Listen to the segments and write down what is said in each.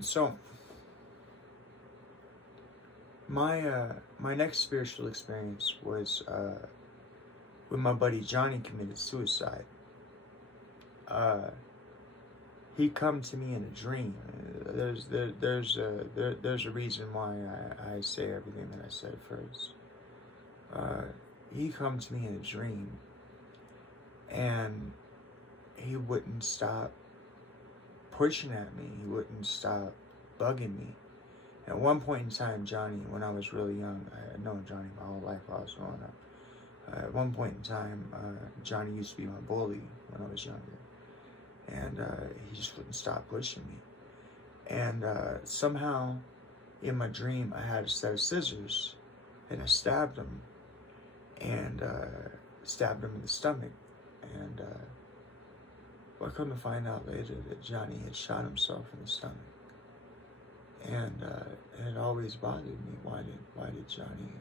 So, my next spiritual experience was when my buddy Johnny committed suicide. He come to me in a dream. There's a reason why I say everything that I said first. He come to me in a dream, and he wouldn't stop pushing at me. He wouldn't stop bugging me. At one point in time, Johnny, when I was really young, I had known Johnny my whole life while I was growing up. At one point in time, Johnny used to be my bully when I was younger. And he just wouldn't stop pushing me. And somehow, in my dream, I had a set of scissors, and I stabbed him, and stabbed him in the stomach. And I come to find out later that Johnny had shot himself in the stomach. And it always bothered me. Why did Johnny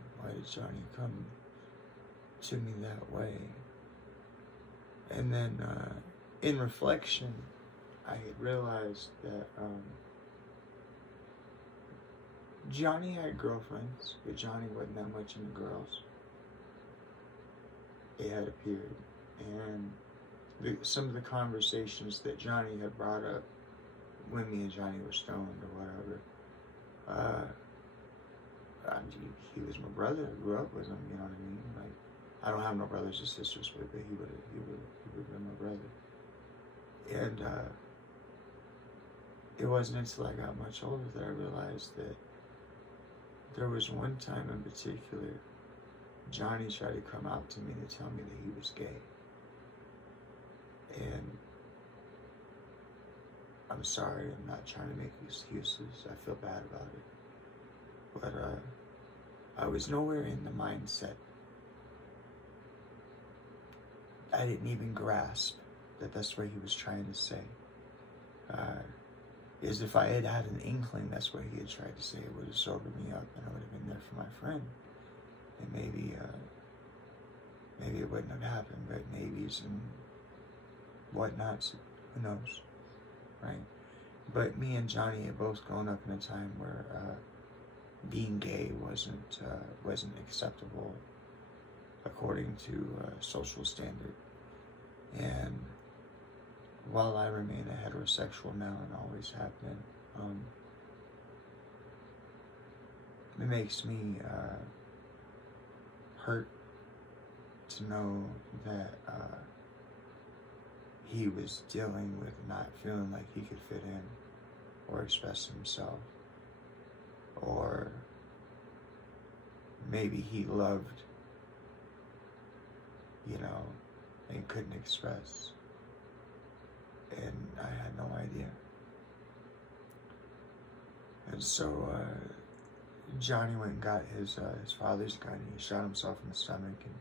come to me that way? And then in reflection, I had realized that Johnny had girlfriends, but Johnny wasn't that much into girls. It had appeared, and some of the conversations that Johnny had brought up when me and Johnny were stoned or whatever, he was my brother. I grew up with him, you know what I mean? Like, I don't have no brothers or sisters, but he would have been my brother. And it wasn't until I got much older that I realized that there was one time in particular, Johnny tried to come out to me to tell me that he was gay. And I'm sorry, I'm not trying to make excuses. I feel bad about it. But I was nowhere in the mindset. I didn't even grasp that that's what he was trying to say. Is if I had had an inkling that's what he had tried to say, it would have sobered me up, and I would have been there for my friend. And maybe it wouldn't have happened, but maybes and whatnots, who knows, right? But me and Johnny had both grown up in a time where being gay wasn't acceptable according to social standard. And while I remain a heterosexual male and always have been, it makes me hurt to know that he was dealing with not feeling like he could fit in or express himself, or maybe he loved, and couldn't express, and I had no idea. And so Johnny went and got his father's gun, and he shot himself in the stomach, and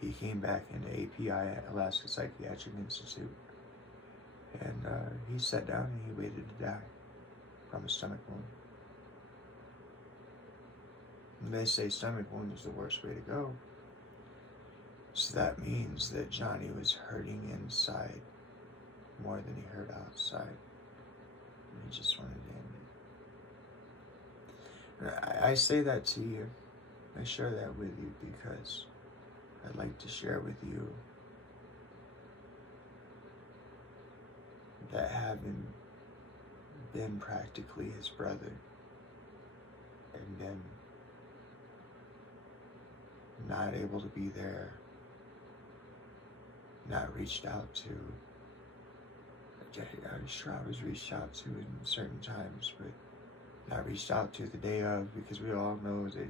he came back into API, Alaska Psychiatric Institute, and he sat down and he waited to die from a stomach wound. And they say stomach wound is the worst way to go. So that means that Johnny was hurting inside more than he hurt outside. And he just wanted to end it. I say that to you. I share that with you because I'd like to share with you that having been practically his brother and then not able to be there, not reached out to, I'm sure I was reached out to in certain times, but not reached out to the day of, because we all know that,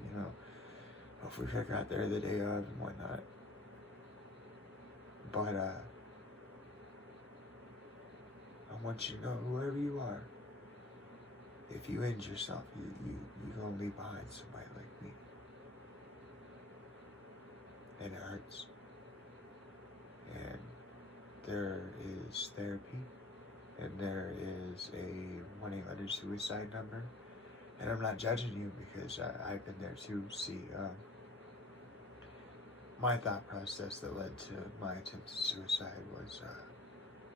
if we got there the day of and whatnot. But I want you to know, whoever you are, if you end yourself, you're gonna leave behind somebody like me. And it hurts. And there is therapy, and there is a 1-800-SUICIDE number. And I'm not judging you, because I've been there too. See, my thought process that led to my attempt at suicide was